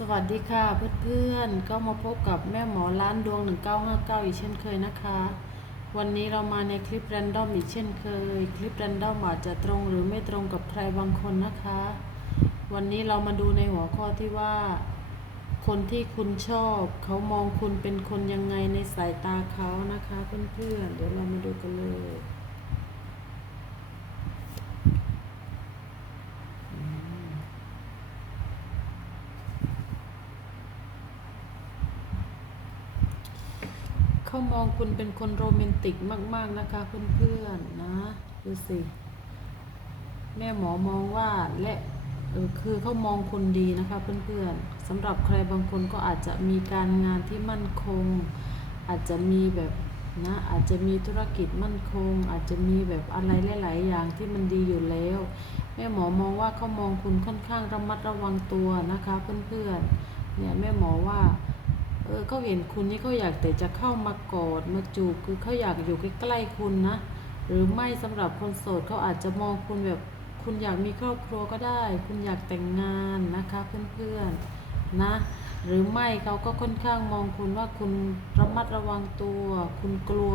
สวัสดีค่ะเพื่อนๆ ก็มาพบกับแม่หมอร้านดวง 1959 อีกเช่นเคยนะคะ วันนี้เรามาในคลิปแรนดอมอีกเช่นเคย คลิปแรนดอมอาจจะตรงหรือไม่ตรงกับใครบางคนนะคะ วันนี้เรามาดูในหัวข้อที่ว่า คนที่คุณชอบ เขามองคุณเป็นคนยังไงในสายตาเขานะคะ เพื่อนๆ เดี๋ยวเรามาดูกันเลย มองคุณเป็นคนโรแมนติกมาก ๆนะคะเพื่อนๆนะดูสิแม่หมอมองว่าและคือเขามองคุณดีนะคะเพื่อนๆสำหรับใครบางคนก็อาจจะมีการงานที่มั่นคง อาจจะมีแบบนะอาจจะมีธุรกิจมั่นคง อาจจะมีแบบอะไรหลาย ๆ อย่างที่มันดีอยู่แล้ว แม่หมอมองว่าเขามองคุณค่อนข้างระมัดระวังตัวนะคะเพื่อนๆเนี่ยแม่หมอว่า เออเขาเห็นคุณนี่เขาอยากแต่จะเข้ามากอดมาจูบคือเขาอยากอยู่ใกล้ๆคุณนะ หรือไม่สำหรับคนโสดเขาอาจจะมองคุณแบบคุณอยากมีครอบครัวก็ได้ คุณอยากแต่งงานนะคะเพื่อนๆนะ หรือไม่เขาก็ค่อนข้างมองคุณว่าคุณระมัดระวังตัว คุณกลัว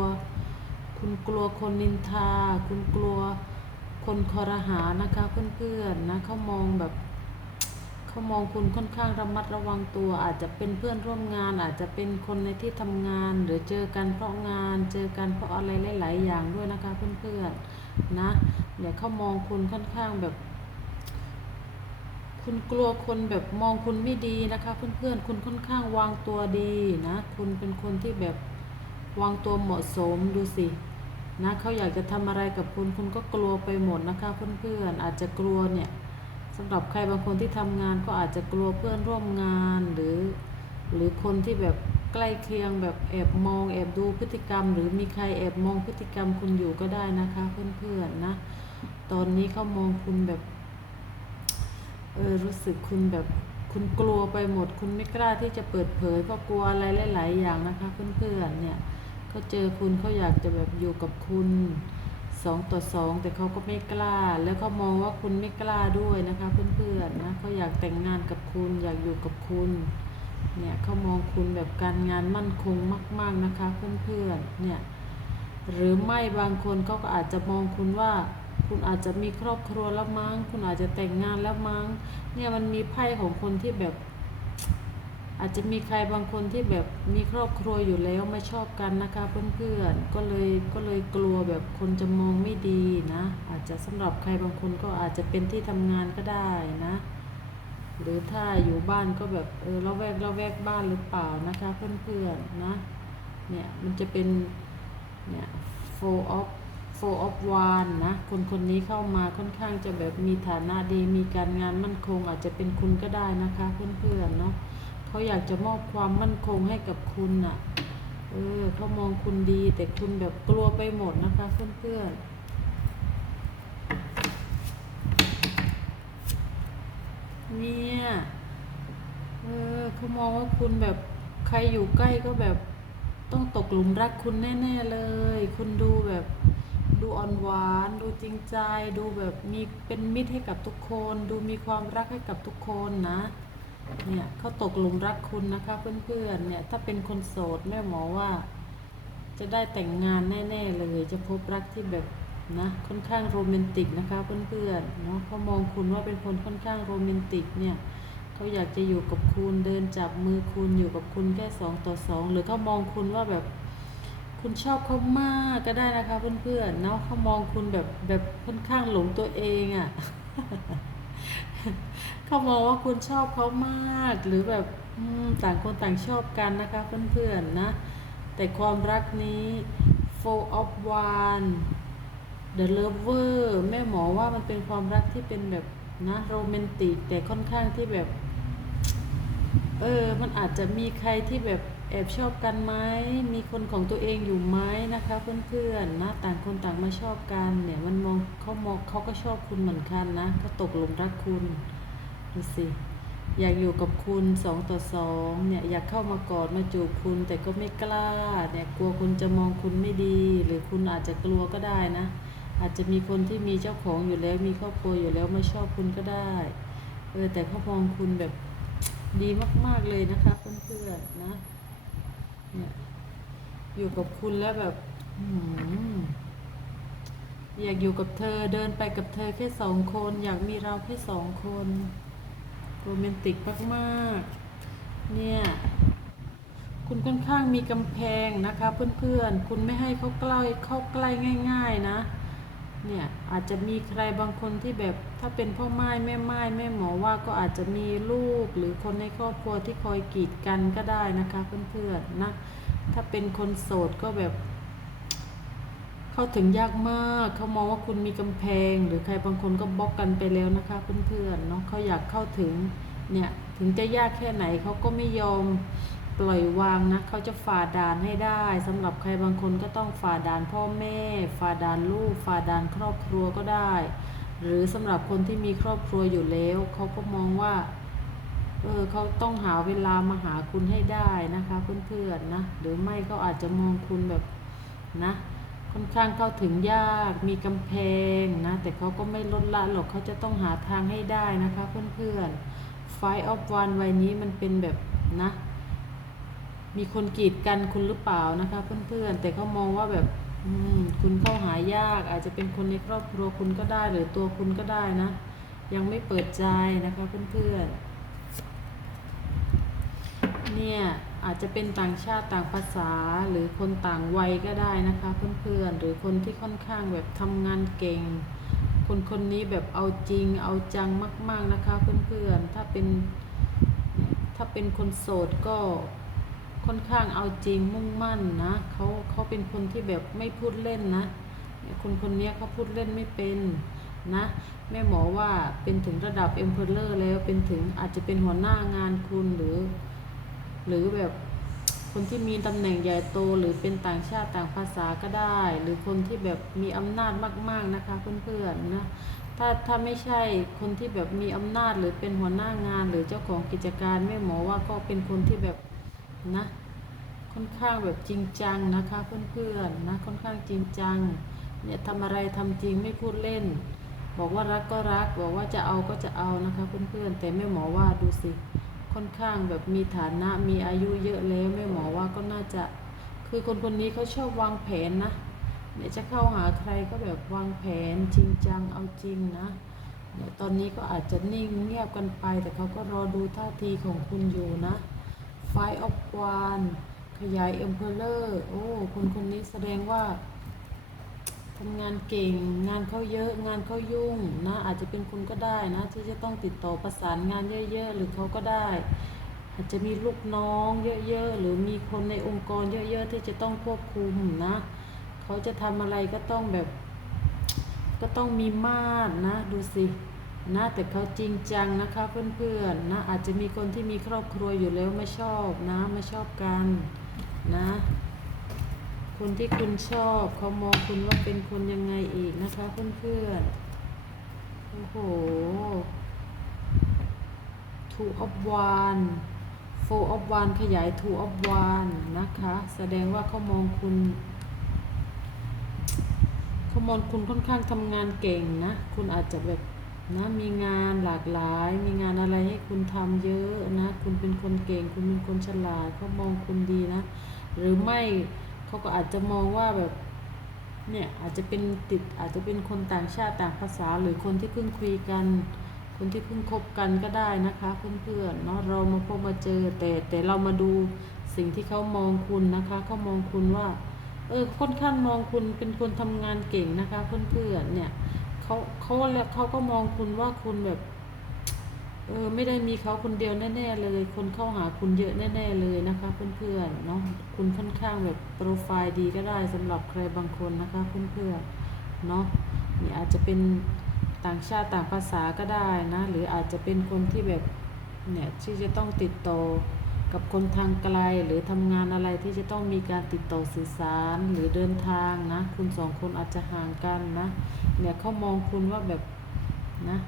คุณกลัวคนนินทา คุณกลัวคนคอรหานะคะเพื่อนๆนะเขามองแบบ เขามองคุณค่อนข้างระมัดระวังตัว อาจจะเป็นเพื่อนร่วมงาน อาจจะเป็นคนในที่ทำงาน หรือเจอกันเพราะงาน เจอกันเพราะอะไรหลาย ๆ อย่างด้วยนะคะเพื่อนๆนะเดี๋ยวเขามองคุณค่อนข้างแบบ คุณกลัวคนแบบมองคุณไม่ดีนะคะเพื่อนๆคุณค่อนข้างวางตัวดีนะ คุณเป็นคนที่แบบวางตัวเหมาะสมดูสินะเขาอยากจะทำอะไรกับคุณคุณก็กลัวไปหมดนะคะเพื่อนๆอาจจะกลัวเนี่ยำหรับใครบางคนที่ทำงานก็อาจจะกลัวเพื่อนร่วมงานหรือ หรือคนที่แบบใกล้เคียงแบบแอบมองแอบดูพฤติกรรม หรือมีใครแอบมองพฤติกรรมคุณอยู่ก็ได้นะคะเพื่อนๆนะ ตอนนี้เขามองคุณแบบเออรู้สึกคุณแบบคุณกลัวไปหมด คุณไม่กล้าที่จะเปิดเผยเพราะกลัวอะไรหลาย ๆ อย่างนะคะ เพื่อนๆเนี่ยเขาเจอคุณเขาอยากจะแบบอยู่กับคุณ สองต่อสองแต่เขาก็ไม่กล้า แล้วเขามองว่าคุณไม่กล้าด้วยนะคะ เพื่อนๆนะเขาอยากแต่งงานกับคุณอยากอยู่กับคุณ เนี่ยเขามองคุณแบบการงานมั่นคงมากๆนะคะ เพื่อนๆเนี่ยหรือไม่บางคนเขาก็อาจจะมองคุณว่า คุณอาจจะมีครอบครัวแล้วมั้งคุณอาจจะแต่งงานแล้วมั้งเนี่ยมันมีไพ่ของคนที่แบบ อาจจะมีใครบางคนที่แบบมีครอบครัวอยู่แล้วไม่ชอบกันนะคะเพื่อนๆก็เลยก็เลยกลัวแบบคนจะมองไม่ดีนะ อาจจะสำหรับใครบางคนก็อาจจะเป็นที่ทำงานก็ได้นะ หรือถ้าอยู่บ้านก็แบบเออเราแวกเราแวกบ้านหรือเปล่านะคะเพื่อนๆนะเนี่ยมันจะเป็นเนี่ย four of four of one นะคนคนนี้เข้ามาค่อนข้างจะแบบมีฐานะดีมีการงานมั่นคง อาจจะเป็นคุณก็ได้นะคะเพื่อนๆเนาะ เขาอยากจะมอบความมั่นคงให้กับคุณน่ะ เออเขามองคุณดี แต่คุณแบบกลัวไปหมดนะคะเพื่อนๆเนี่ยเออเขามองว่าคุณแบบใครอยู่ใกล้ก็แบบต้องตกหลุมรักคุณแน่ๆเลย คุณดูแบบดูอ่อนหวาน ดูจริงใจ ดูแบบมีเป็นมิตรให้กับทุกคน ดูมีความรักให้กับทุกคนนะ เนี่ยเขาตกหลุมรักคุณนะคะเพื่อนๆเนี่ยถ้าเป็นคนโสดแม่หมอว่า จะได้แต่งงานแน่ ๆ เลย จะพบรักที่แบบนะค่อนข้างโรแมนติกนะคะเพื่อนๆเนาะเขามองคุณว่าเป็นคนค่อนข้างโรแมนติกเนี่ยเขาอยากจะอยู่กับคุณเดินจับมือคุณอยู่กับคุณแค่สองต่อสองหรือเขามองคุณว่าแบบคุณชอบเขามากก็ได้นะคะเพื่อนๆเนาะเขามองคุณแบบแบบค่อนข้างหลงตัวเองอะ่ะ เขามองว่าคุณชอบเขามากหรือแบบต่างคนต่างชอบกันนะคะเพื่อนๆนะ แต่ความรักนี้ four of one the lover แม่หมอว่ามันเป็นความรักที่เป็นแบบนะโรแมนติกแต่ค่อนข้างที่แบบ เออ มันอาจจะมีใครที่แบบ แอบชอบกันไหมมีคนของตัวเองอยู่ไหมนะคะ เพื่อนๆนะต่างคนต่างมาชอบกันเนี่ยมันมองเขามองเขาก็ชอบคุณเหมือนกันนะเขาตกหลุมรักคุณดูสิอยากอยู่กับคุณสองต่อสองเนี่ยอยากเข้ามากอดมาจูบคุณแต่ก็ไม่กล้าเนี่ยกลัวคุณจะมองคุณไม่ดี หรือคุณอาจจะกลัวก็ได้นะ อาจจะมีคนที่มีเจ้าของอยู่แล้วมีครอบครัวอยู่แล้วไม่ชอบคุณก็ได้เออแต่เขามองคุณแบบดีมากๆเลยนะคะเพื่อนๆนะ เนี่ยอยู่กับคุณแล้วแบบอืมอยากอยู่กับเธอเดินไปกับเธอแค่สองคน อยากมีเราแค่สองคนโรแมนติกมากๆ เนี่ย คุณค่อนข้างมีกำแพงนะคะ เพื่อนๆ คุณไม่ให้เขาใกล้เข้าใกล้ง่าย ๆ นะ เนี่ยอาจจะมีใครบางคนที่แบบถ้าเป็นพ่อไม้แม่ไม้แม่หมอว่าก็อาจจะมีลูกหรือคนในครอบครัวที่คอยกีดกันก็ได้นะคะเพื่อนๆนะถ้าเป็นคนโสดก็แบบ เข้าถึงยากมากเขามองว่าคุณมีกำแพง หรือใครบางคนก็บล็อกกันไปแล้วนะคะเพื่อนๆเนาะเขาอยากเข้าถึงเนี่ยถึงจะยากแค่ไหนเขาก็ไม่ยอม ปล่อยวางนะเขาจะฝ่าด่านให้ได้สำหรับใครบางคนก็ต้องฝ่าด่านพ่อแม่ ฝ่าด่านลูก ฝ่าด่านครอบครัวก็ได้ หรือสำหรับคนที่มีครอบครัวอยู่แล้วเขาก็มองว่าเออเขาต้องหาเวลามาหาคุณให้ได้นะคะเพื่อนๆนะหรือไม่ก็อาจจะมองคุณแบบนะค่อนข้างเข้าถึงยากมีกำแพงนะแต่เขาก็ไม่ลดละหรอกเขาจะต้องหาทางให้ได้นะคะเพื่อนๆ Fight of One วัยนี้มันเป็นแบบนะ มีคนกีดกันคุณหรือเปล่านะคะ เพื่อนๆ แต่เขามองว่าแบบอืคุณเข้าหายาก อาจจะเป็นคนในครอบครัวคุณก็ได้หรือตัวคุณก็ได้นะ ยังไม่เปิดใจนะคะเพื่อนๆเนี่ยอาจจะเป็นต่างชาติต่างภาษาหรือคนต่างวัยก็ได้นะคะเพื่อนๆหรือคนที่ค่อนข้างแบบทำงานเก่ง คนคนนี้แบบเอาจริงเอาจังมาก ๆนะคะเพื่อนๆถ้าเป็นถ้าเป็นคนโสดก็ ค่อนข้างเอาจริงมุ่งมั่นนะเขาเขาเป็นคนที่แบบไม่พูดเล่นนะคนคนนี้เขาพูดเล่นไม่เป็นนะแม่หมอว่าเป็นถึงระดับเอ็มเพลเลอร์แล้วเป็นถึงอาจจะเป็นหัวหน้างานคุณหรือ หรือแบบคนที่มีตำแหน่งใหญ่โตหรือเป็นต่างชาติต่างภาษาก็ได้ หรือคนที่แบบมีอำนาจมาก ๆนะคะเพื่อนๆนะถ้าถ้าไม่ใช่คนที่แบบมีอำนาจหรือเป็นหัวหน้างานหรือเจ้าของกิจการแม่หมอว่าก็เป็นคนที่แบบ นะค่อนข้างแบบจริงจังนะคะเพื่อนๆนะค่อนข้างจริงจังเนี่ยทำอะไรทำจริงไม่พูดเล่น บอกว่ารักก็รักบอกว่าจะเอาก็จะเอานะคะเพื่อนๆแต่แม่หมอว่าดูสิค่อนข้างแบบมีฐานะมีอายุเยอะแล้วแม่หมอว่าก็น่าจะ คือคนคนนี้เขาชอบวางแผนนะเนี่ยจะเข้าหาใครก็แบบวางแผนจริงจังเอาจริงนะเนี่ยตอนนี้ก็อาจจะนิ่งเงียบกันไป แต่เขาก็รอดูท่าทีของคุณอยู่นะ ไฟออฟวานขยายเอ็มเพลเลอร์โอ้คนคนนี้แสดงว่าทำงานเก่งงานเขาเยอะงานเขายุ่งนะอาจจะเป็นคุณก็ได้นะที่จะต้องติดต่อประสานงานเยอะๆหรือเขาก็ได้ อาจจะมีลูกน้องเยอะๆหรือมีคนในองค์กรเยอะๆที่จะต้องควบคุมนะเขาจะทำอะไรก็ต้องแบบ ก็ต้องมีมาตรนะดูสิ นะแต่เขาจริงจังนะคะเพื่อนๆนะอาจจะมีคนที่มีครอบครัวอยู่แล้วไม่ชอบนะไม่ชอบกันนะคนที่คุณชอบเขามองคุณว่าเป็นคนยังไงอีกนะคะเพื่อนๆโอ้โห two of one four of one ขยาย two of one นะคะ แสดงว่าเขามองคุณเขามองคุณค่อนข้างทำงานเก่งนะ คุณอาจจะแบบ นะมีงานหลากหลาย มีงานอะไรให้คุณทำเยอะนะ คุณเป็นคนเก่ง คุณเป็นคนฉลาดเขามองคุณดีนะ หรือไม่เขาก็อาจจะมองว่าแบบเนี่ยอาจจะเป็นติดอาจจะเป็นคนต่างชาติต่างภาษา หรือคนที่เพิ่งคุยกัน คนที่เพิ่งคบกันก็ได้นะคะเพื่อนๆเนาะเรามาพบมาเจอแต่แต่เรามาดูสิ่งที่เขามองคุณนะคะเขามองคุณว่าเออค่อนข้างมองคุณเป็นคนทำงานเก่งนะคะเพื่อนๆเนี่ย เขาเขาแล้วเขาก็มองคุณว่าคุณแบบ เออ ไม่ได้มีเขาคนเดียวแน่ ๆ เลย คนเข้าหาคุณเยอะแน่ ๆ เลยนะคะ เพื่อนๆเนาะคุณค่อนข้างแบบโปรไฟล์ดีก็ได้สำหรับใครบางคนนะคะเพื่อนๆเนาะนี่อาจจะเป็นต่างชาติต่างภาษาก็ได้นะ หรืออาจจะเป็นคนที่แบบเนี่ยที่จะต้องติดต่อ กับคนทางไกลหรือทำงานอะไรที่จะต้องมีการติดต่อสื่อสารหรือเดินทางนะ คุณสองคนอาจจะห่างกันนะเนี่ยเขามองคุณว่าแบบนะ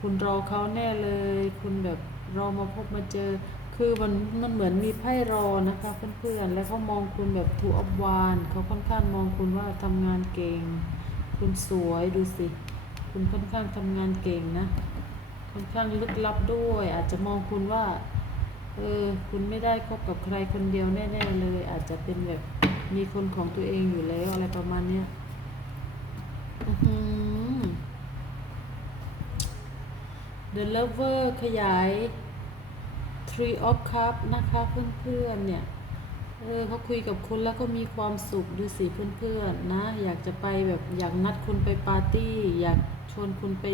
คุณรอเขาแน่เลย คุณแบบรอมาพบมาเจอ คือมันมันเหมือนมีไพ่รอนะคะเพื่อนๆแล้วเขามองคุณแบบถูอับวานเขาค่อนข้างมองคุณว่าทำงานเก่ง คุณสวยดูสิ คุณค่อนข้างทำงานเก่งนะ ค่อนข้างลึกลับด้วย อาจจะมองคุณว่า เออ คุณไม่ได้คบกับใครคนเดียวแน่ ๆ เลย อาจจะเป็นแบบมีคนของตัวเองอยู่แล้วอะไรประมาณเนี้ยอื้อหือ The Lover ขยาย Three of Cups นะคะเพื่อนๆเนี่ย เออเขาคุยกับคุณแล้วก็มีความสุขดูสิเพื่อนๆนะ อยากจะไปแบบอยากนัดคุณไปปาร์ตี้ อยากชวนคุณไป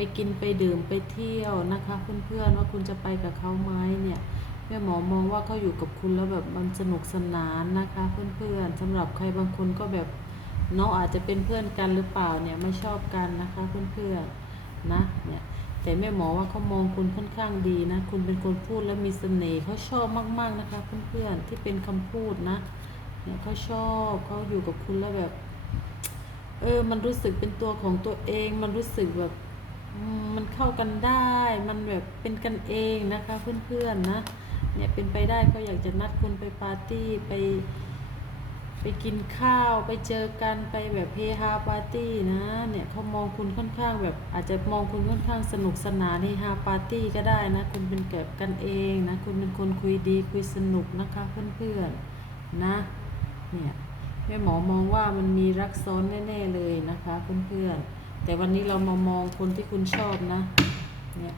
ไปกินไปดื่มไปเที่ยวนะคะ เพื่อนๆว่าคุณจะไปกับเขาไหมเนี่ยแม่หมอมองว่าเขาอยู่กับคุณแล้วแบบมันสนุกสนานนะคะ เพื่อนๆสำหรับใครบางคนก็แบบเนาะอาจจะเป็นเพื่อนกันหรือเปล่าเนี่ยไม่ชอบกันนะคะเพื่อนๆนะเนี่ยแต่แม่หมอว่าเขามองคุณค่อนข้างดีนะ คุณเป็นคนพูดแล้วมีเสน่ห์เขาชอบมากๆนะคะ เพื่อนๆที่เป็นคำพูดนะเนี่ยเขาชอบเขาอยู่กับคุณแล้วแบบ เออ มันรู้สึกเป็นตัวของตัวเอง มันรู้สึกแบบ มันเข้ากันได้ มันแบบเป็นกันเองนะคะเพื่อนๆนะเนี่ยเป็นไปได้เขาอยากจะนัดคุณไปปาร์ตี้ไป ไปกินข้าวไปเจอกันไปแบบเฮฮาปาร์ตี้นะเนี่ยเขามองคุณค่อนข้างแบบอาจจะมองคุณค่อนข้างสนุกสนานเฮฮาปาร์ตี้ก็ได้นะคุณเป็นเกิดกันเองนะคุณเป็นคนคุยดีคุยสนุกนะคะเพื่อนๆนะเนี่ยแม่หมอมองว่ามันมีรักซ้อนแน่ ๆ เลยนะคะเพื่อนๆ แต่วันนี้เรามามองคนที่คุณชอบนะเนี่ย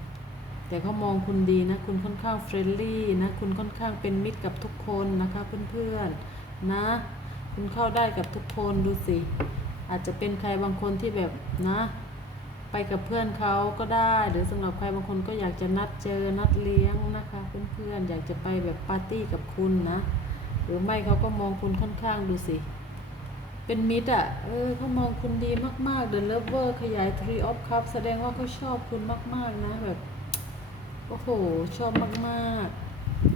แต่เขามองคุณดีนะ คุณค่อนข้างเฟรนลี่นะ คุณค่อนข้างเป็นมิตรกับทุกคนนะคะเพื่อนๆนะ คุณเข้าได้กับทุกคนดูสิ อาจจะเป็นใครบางคนที่แบบนะ ไปกับเพื่อนเขาก็ได้ หรือสำหรับใครบางคนก็อยากจะนัดเจอนัดเลี้ยงนะคะเพื่อนๆอยากจะไปแบบปาร์ตี้กับคุณนะ หรือไม่เขาก็มองคุณค่อนข้างดูสิ เป็นมิตรอะ เออเขามองคุณดีมากๆ The Lover ขยาย Three of Cups แสดงว่าเขาชอบคุณมาก ๆ นะ แบบ โอ้โห ชอบมาก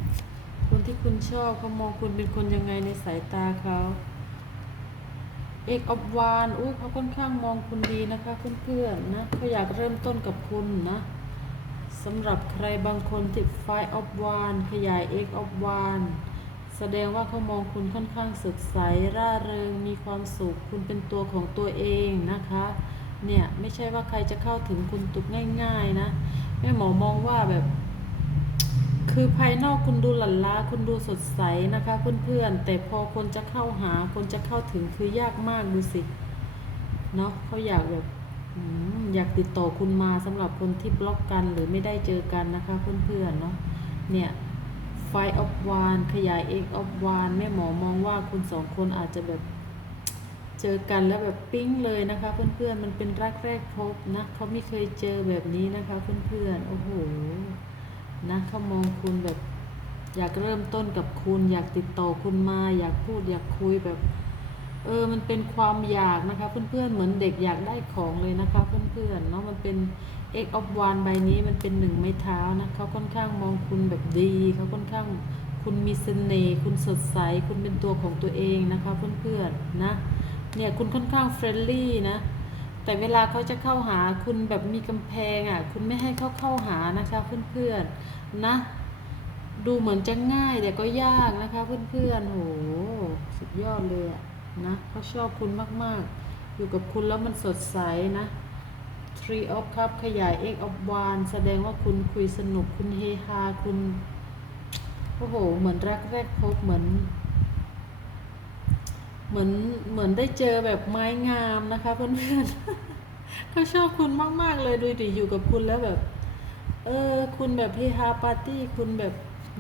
ๆ คนที่คุณชอบเขามองคุณเป็นคนยังไงในสายตาเขาเอกอบวานอุ้ยเขาค่อนข้างมองคุณดีนะคะเพื่อนๆนะเขาอยากเริ่มต้นกับคุณนะสำหรับใครบางคนที่ไฟออบวานขยายเอกอบวาน แสดงว่าเขามองคุณค่อนข้างสดใสร่าเริงมีความสุข คุณเป็นตัวของตัวเองนะคะ เนี่ยไม่ใช่ว่าใครจะเข้าถึงคุณตุกง่าย ๆ นะแม่หมอมองว่าแบบ คือภายนอกคุณดูหลั่นล้าคุณดูสดใสนะคะเพื่อนๆแต่พอคนจะเข้าหาคนจะเข้าถึงคือยากมากดูสิเนาะเขาอยากแบบอืมอยากติดต่อคุณมาสำหรับคนที่บล็อกกันหรือไม่ได้เจอกันนะคะเพื่อนๆเนาะเนี่ย ไฟออฟวานขยายเอกออฟวานแม่หมอมองว่าคุณสองคนอาจจะแบบเจอกันแล้วแบบปิ๊งเลยนะคะ เพื่อนๆมันเป็นรักแรกพบนะเขาไม่เคยเจอแบบนี้นะคะเพื่อนๆโอ้โหนะเขามองคุณแบบ อยากเริ่มต้นกับคุณ อยากติดต่อคุณมา อยากพูดอยากคุยแบบ เออมันเป็นความอยากนะคะ เพื่อนๆ เหมือนเด็กอยากได้ของเลยนะคะ เพื่อนๆเนาะมันเป็น X of One ใบนี้มันเป็นหนึ่งไม้เท้านะเขาค่อนข้างมองคุณแบบดีเขาค่อนข้างคุณมีเสน่ห์คุณสดใส คุณเป็นตัวของตัวเองนะคะ เพื่อนๆนะเนี่ยคุณค่อนข้างเฟรนลี่นะแต่เวลาเขาจะเข้าหาคุณแบบมีกำแพงอะคุณไม่ให้เขาเข้าหานะคะเพื่อนๆนะดูเหมือนจะง่ายแต่ก็ยากนะคะ เพื่อนๆโหสุดยอดเลยอะ นะเขาชอบคุณมาก ๆ อยู่กับคุณแล้วมันสดใสนะ Three of Cup ขยาย X of One แสดงว่าคุณคุยสนุกคุณเฮฮาคุณโอ้โห เหมือนรักแรกพบเหมือน เหมือนเหมือนได้เจอแบบไม้งามนะคะเพื่อนๆเขาชอบคุณมาก ๆ เลยดูดิอยู่กับคุณแล้วแบบ เออ คุณแบบเฮฮาปาร์ตี้คุณแบบ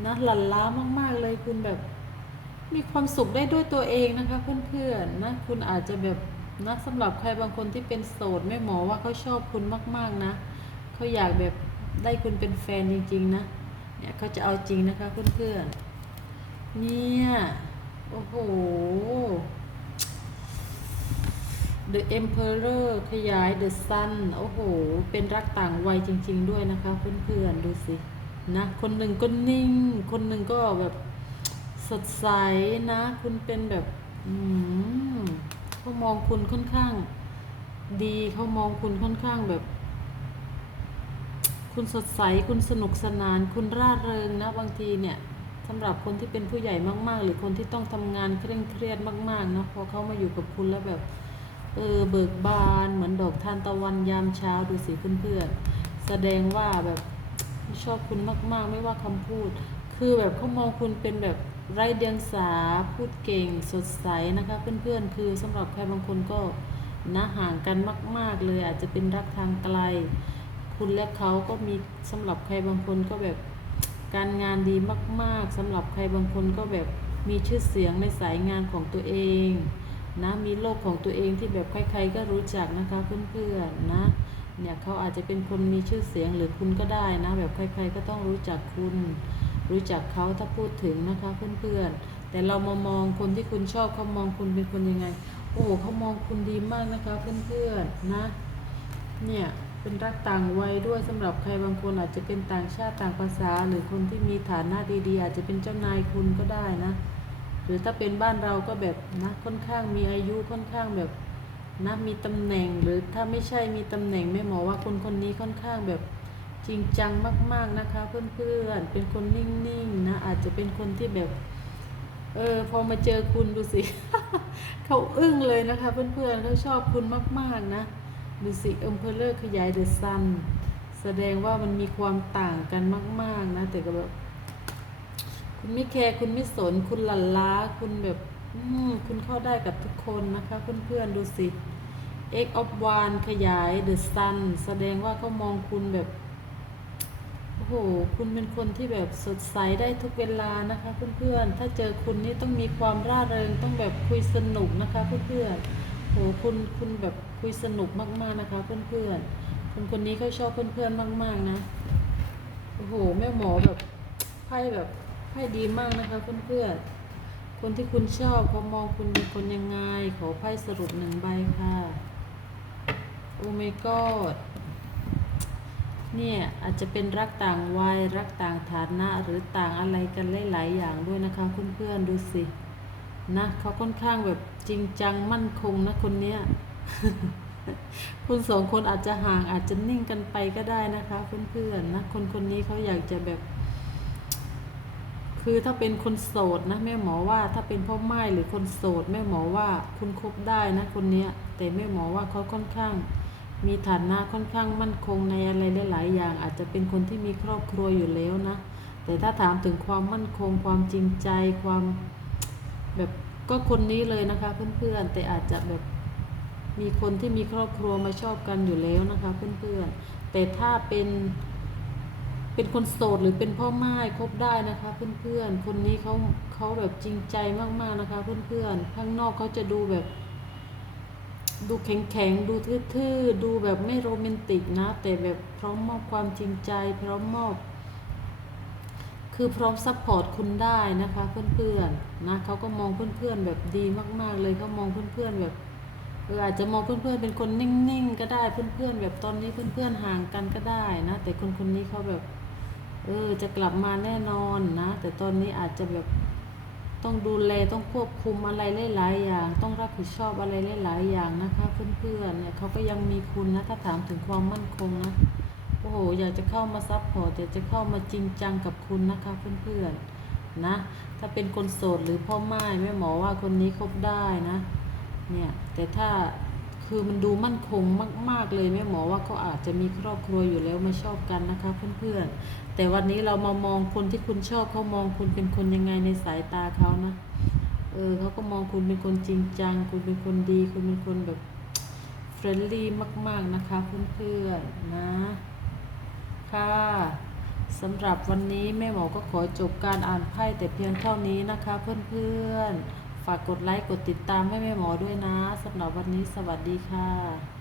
นะหลั่นล้ามาก ๆ เลยคุณแบบ มีความสุขได้ด้วยตัวเองนะคะเพื่อนๆนะคุณอาจจะแบบนะสำหรับใครบางคนที่เป็นโสดแม่หมอว่าเขาชอบคุณมากๆนะเขาอยากแบบได้คุณเป็นแฟนจริงๆนะเนี่ยเขาจะเอาจริงนะคะเพื่อนๆเนี่ยโอ้โห The Emperor ขยาย The Sun โอ้โห เป็นรักต่างวัยจริง ๆ ด้วยนะคะเพื่อนๆดูสินะคนหนึ่งก็นิ่ง คนหนึ่งก็แบบ สดใสนะ คุณเป็นแบบเขามองคุณค่อนข้าง ดีเขามองคุณค่อนข้างแบบ คุณสดใสคุณสนุกสนาน คุณร่าเริงนะ บางทีเนี่ยสำหรับคนที่เป็นผู้ใหญ่มาก ๆ หรือคนที่ต้องทำงานเคร่งเครียดมากๆนะพอเขามาอยู่กับคุณแล้วแบบเออเบิกบานเหมือนดอกทานตะวันยามเช้าดูสิเพื่อนๆแสดงว่าแบบชอบคุณมาก ๆ ไม่ว่าคำพูด คือแบบเขามองคุณเป็นแบบ ไร้เดียงสาพูดเก่งสดใสนะคะ เพื่อนๆ คือสำหรับใครบางคนก็นะห่างกันมาก ๆ เลยอาจจะเป็นรักทางไกล คุณและเขาก็มีสำหรับใครบางคนก็แบบการงานดีมาก ๆสำหรับใครบางคนก็แบบมีชื่อเสียงในสายงานของตัวเองนะมีโลกของตัวเองที่แบบใครๆก็รู้จักนะคะเพื่อนๆนะเนี่ยเขาอาจจะเป็นคนมีชื่อเสียงหรือคุณก็ได้นะ แบบใครๆก็ต้องรู้จักคุณ รู้จักเขาถ้าพูดถึงนะคะเพื่อนๆ แต่เรามามองคนที่คุณชอบเขามองคุณเป็นคนยังไง โอ้โหเขามองคุณดีมากนะคะเพื่อนๆนะ เนี่ยเป็นรักต่างวัยด้วยสำหรับใครบางคนอาจจะเป็นต่างชาติต่างภาษา หรือคนที่มีฐานะดีๆ อาจจะเป็นเจ้านายคุณก็ได้นะ หรือถ้าเป็นบ้านเราก็แบบนะค่อนข้างมีอายุค่อนข้างแบบนะมีตำแหน่งหรือถ้าไม่ใช่มีตำแหน่งแม่หมอว่าคนคนนี้ค่อนข้างแบบ จริงจังมากๆนะคะ เพื่อนๆ เป็นคนนิ่งๆนะอาจจะเป็นคนที่แบบ เออพอมาเจอคุณดูสิ เขาอึ้งเลยนะคะ เพื่อนๆเขาชอบคุณมากๆนะดูสิเอิมเพลเลอร์ขยายเดอะซันแสดงว่ามันมีความต่างกันมาก ๆ นะ แต่ก็แบบ คุณไม่แคร์คุณไม่สน คุณหลั่นล้า คุณแบบอืคุณเข้าได้กับทุกคนนะคะ เพื่อนๆดูสิ X of One ขยาย The Sun แสดงว่าเขามองคุณแบบ โอ้โห คุณเป็นคนที่แบบสดใสได้ทุกเวลานะคะเพื่อนๆ ถ้าเจอคุณนี่ต้องมีความร่าเริงต้องแบบคุยสนุกนะคะเพื่อนๆโหคุณคุณแบบคุยสนุกมากๆนะคะเพื่อนๆคนคนนี้เขาชอบเพื่อนๆมาก ๆนะโอ้โหแม่หมอแบบไพ่แบบไพ่ดีมากนะคะเพื่อนๆคนที่คุณชอบเขามองคุณเป็นคนยังไงขอไพ่สรุปหนึ่งใบค่ะโอ้ my god เนี่ยอาจจะเป็นรักต่างวัยรักต่างฐานะหรือต่างอะไรกันหลายๆอย่างด้วยนะคะเพื่อนๆดูสินะเขาค่อนข้างแบบจริงจังมั่นคงนะคนเนี้ยคุณสองคนอาจจะห่างอาจจะนิ่งกันไปก็ได้นะคะเพื่อนๆนะคนคนนี้เขาอยากจะแบบ คือถ้าเป็นคนโสดนะแม่หมอว่าถ้าเป็นพ่อไม้หรือคนโสดแม่หมอว่าคุณคบได้นะคนเนี้ยแต่แม่หมอว่าเขาค่อนข้าง มีฐานะค่อนข้างมั่นคงในอะไรหลายๆอย่าง อาจจะเป็นคนที่มีครอบครัวอยู่แล้วนะ แต่ถ้าถามถึงความมั่นคง ความจริงใจความแบบก็คนนี้เลยนะคะเพื่อนๆแต่อาจจะแบบมีคนที่มีครอบครัวมาชอบกันอยู่แล้วนะคะเพื่อนๆแต่ถ้าเป็นเป็นคนโสดหรือเป็นพ่อไม้คบได้นะคะเพื่อนๆคนนี้เขาเขาแบบจริงใจมากๆนะคะเพื่อนๆข้างนอกเขาจะดูแบบ ดูแข็งๆ ดูทื่อๆ ดูแบบไม่โรแมนติกนะ แต่แบบพร้อมมอบความจริงใจ พร้อมมอบ คือพร้อมซัพพอร์ตคุณได้นะคะ เพื่อนๆ นะเขาก็มองเพื่อนๆ แบบดีมากๆ เลยเขามองเพื่อนๆ แบบเอออาจจะมองเพื่อนๆ เป็นคนนิ่งๆ ก็ได้ เพื่อนๆ แบบตอนนี้เพื่อนๆ ห่างกันก็ได้นะ แต่คนคนนี้เขาแบบ เออ จะกลับมาแน่นอนนะ แต่ตอนนี้อาจจะแบบ ต้องดูแลต้องควบคุมอะไรหลายๆอย่าง ต้องรับผิดชอบอะไรหลายๆอย่างนะคะเพื่อนๆเนี่ยเขาก็ยังมีคุณนะถ้าถามถึงความมั่นคงนะโอ้โหอยากจะเข้ามาซับพอร์ตอยากจะเข้ามาจริงจังกับคุณนะคะเพื่อนๆนะถ้าเป็นคนโสดหรือพ่อไม้แม่หมอว่าคนนี้คบได้นะเนี่ยแต่ถ้า คือมันดูมั่นคงมาก ๆ เลยแม่หมอว่าเขาอาจจะมีครอบครัวอยู่แล้วมาชอบกันนะคะเพื่อนๆ แต่วันนี้เรามามองคนที่คุณชอบเขามองคุณเป็นคนยังไงในสายตาเขานะ เออเขาก็มองคุณเป็นคนจริงจัง คุณเป็นคนดี คุณเป็นคนแบบเฟรนลี่มาก ๆนะคะเพื่อนๆนะ ค่ะสำหรับวันนี้แม่หมอก็ขอจบการอ่านไพ่แต่เพียงเท่านี้นะคะเพื่อนๆ ฝากกดไลค์กดติดตามให้แม่หมอด้วยนะสำหรับวันนี้สวัสดีค่ะ